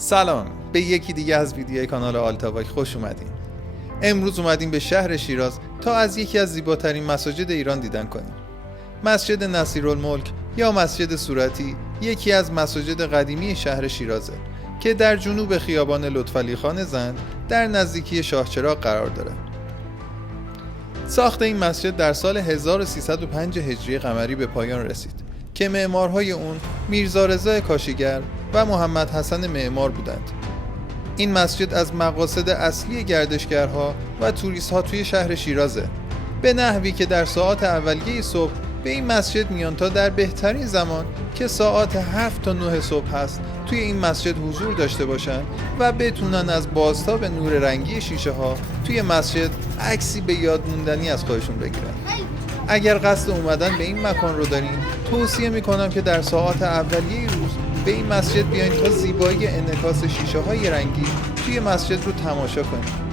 سلام، به یکی دیگه از ویدیوهای کانال آلتاواک خوش اومدین. امروز اومدیم به شهر شیراز تا از یکی از زیباترین مساجد ایران دیدن کنیم. مسجد نصیرالملک یا مسجد صورتی یکی از مساجد قدیمی شهر شیرازه که در جنوب خیابان لطفعلی خان زند در نزدیکی شاهچراغ قرار داره. ساخت این مسجد در سال 1305 هجری قمری به پایان رسید که معمارهای اون میرزا رضا کاشیگر و محمد حسن معمار بودند. این مسجد از مقاصد اصلی گردشگرها و توریست‌ها توی شهر شیرازه، به نحوی که در ساعات اولیه صبح به این مسجد میان تا در بهترین زمان که ساعات 7 تا 9 صبح هست توی این مسجد حضور داشته باشن و بتونن از بازتاب نور رنگی شیشه ها توی مسجد عکسی به یاد موندنی از خودشون بگیرن. اگر قصد اومدن به این مکان رو دارین، توصیه میکنم که در ساعات اولیه روز به این مسجد بیاین تا زیبایی انعکاس شیشه های رنگی توی مسجد رو تماشا کنید.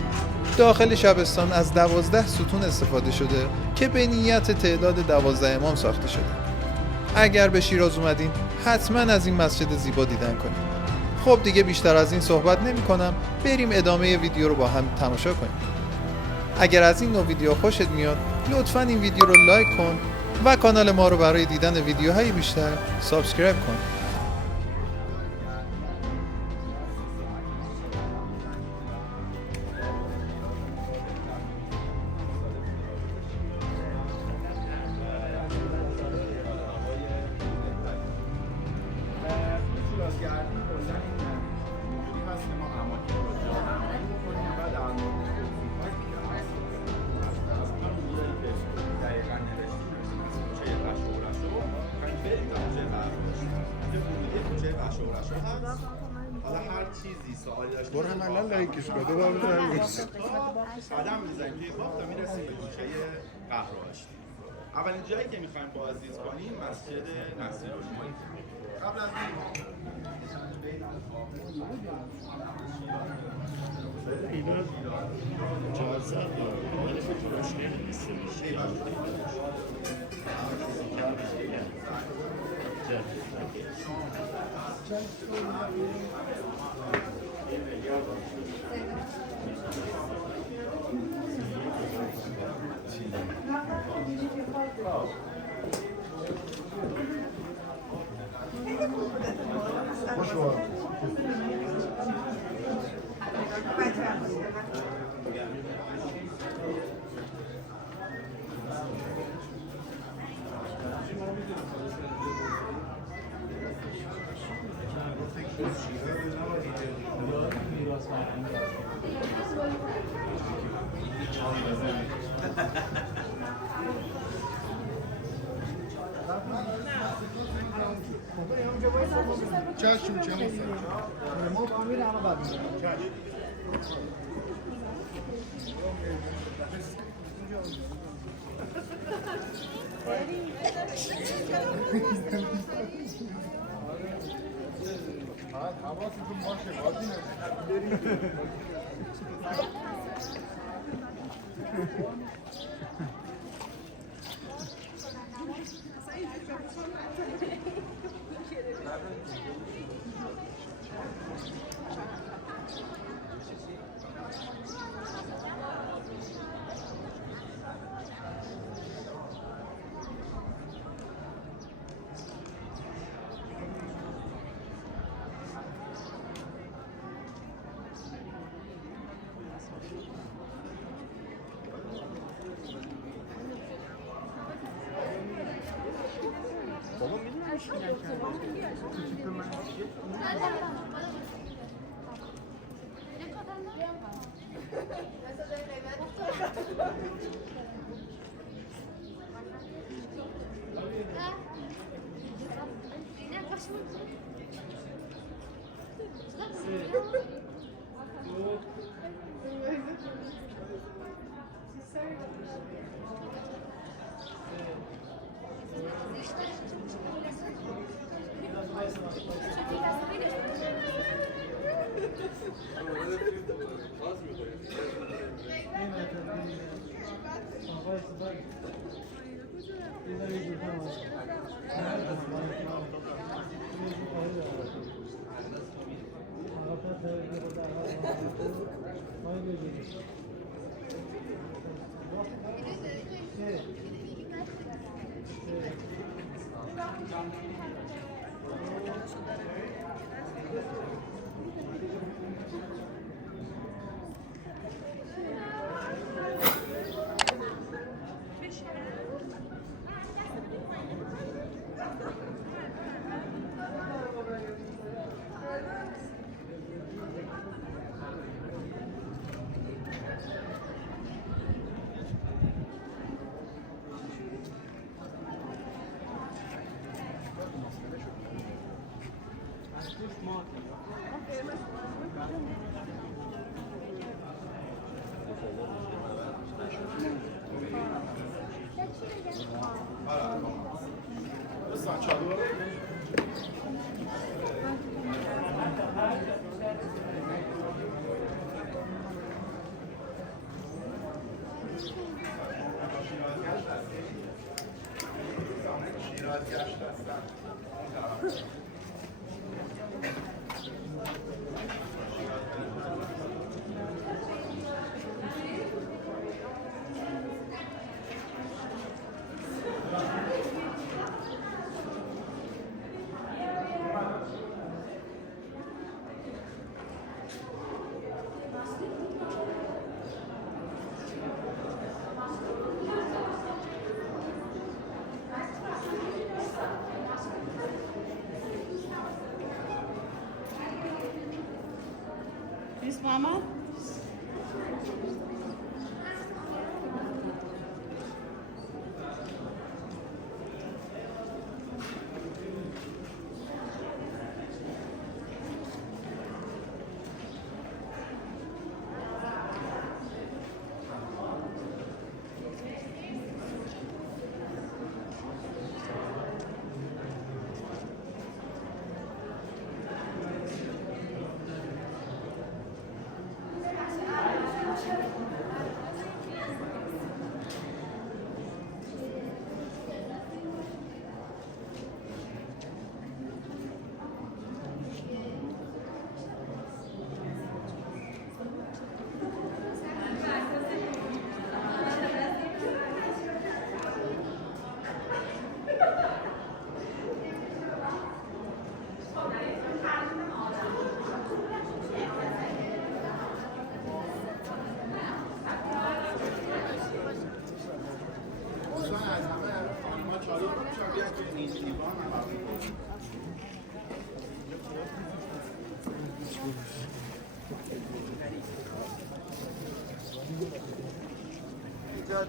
داخل شبستان از 12 ستون استفاده شده که به نیت تعداد 12 امام ساخته شده. اگر به شیراز اومدین حتما از این مسجد زیبا دیدن کنید. خب دیگه بیشتر از این صحبت نمی کنم، بریم ادامه ویدیو رو با هم تماشا کنیم. اگر از این نوع ویدیو خوشت میاد لطفاً این ویدیو رو لایک کن و کانال ما رو برای دیدن ویدیوهای بیشتر سابسکرایب کن. حالا هر چیزی سوالی داشت برو هم الان لایکش کن دوباره لایکش قدم میزنیم توی باغ تا میرسیم به گوشه قهرآشتی. اولین جایی که میخوایم بازدید کنیم مسجد نصیرالملک. قبل از اینا جلسه داره ولی به روشنی نیست خوش اومد. چشم چه ما با امیر همه بعد حواستون باشه بازی بابا میدونم چی دوستان چادر Miss Mama?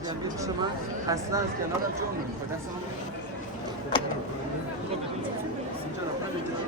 جمعی دوست من اصلا از کنارم جا نمی‌کنه دست من اینجا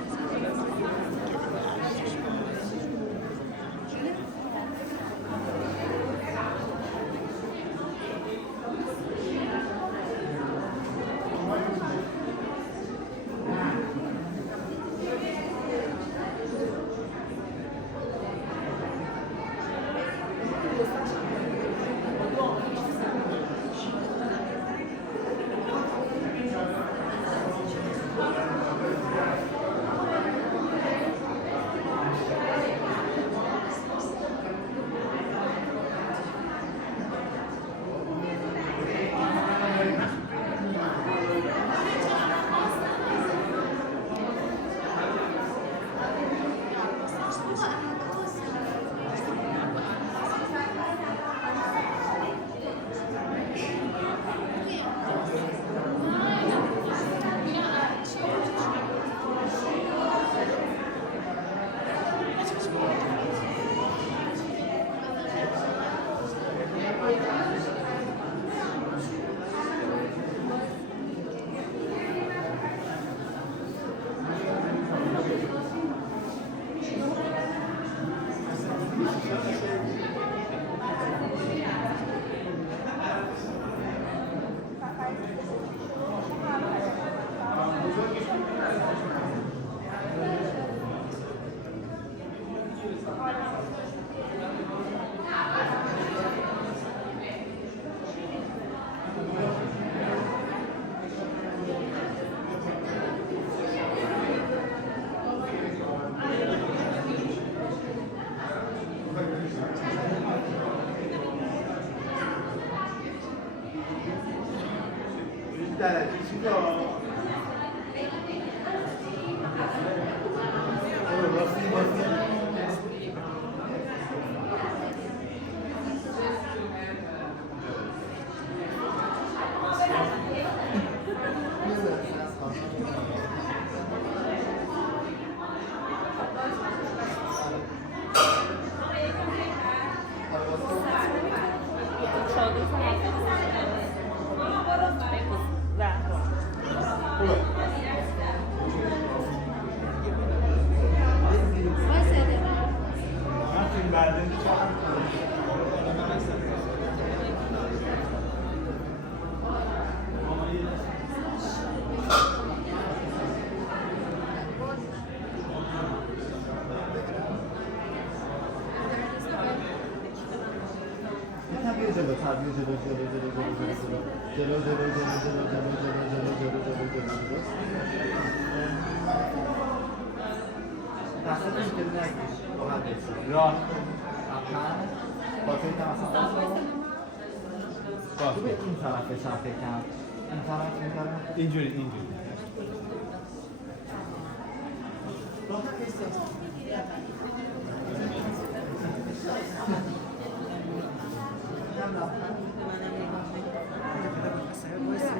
اینجوری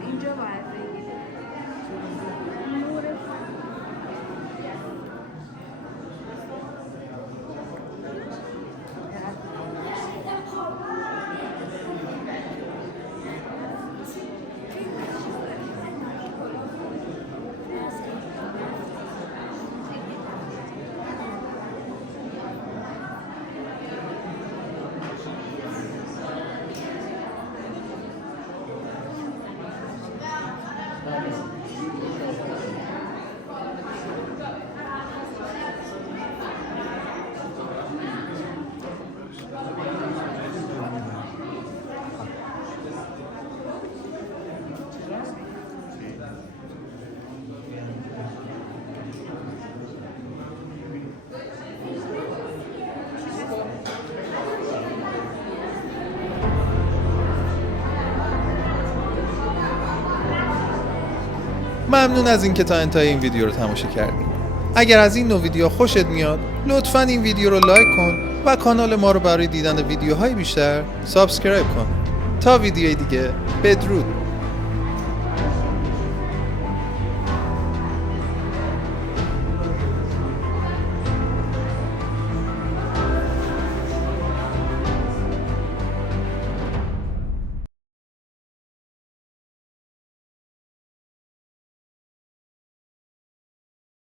اینجا باید بگیری. ممنون از اینکه تا انتهای این ویدیو رو تماشا کردیم. اگر از این نوع ویدیو خوشت میاد لطفاً این ویدیو رو لایک کن و کانال ما رو برای دیدن ویدیوهای بیشتر سابسکرایب کن. تا ویدیوی دیگه بدرود.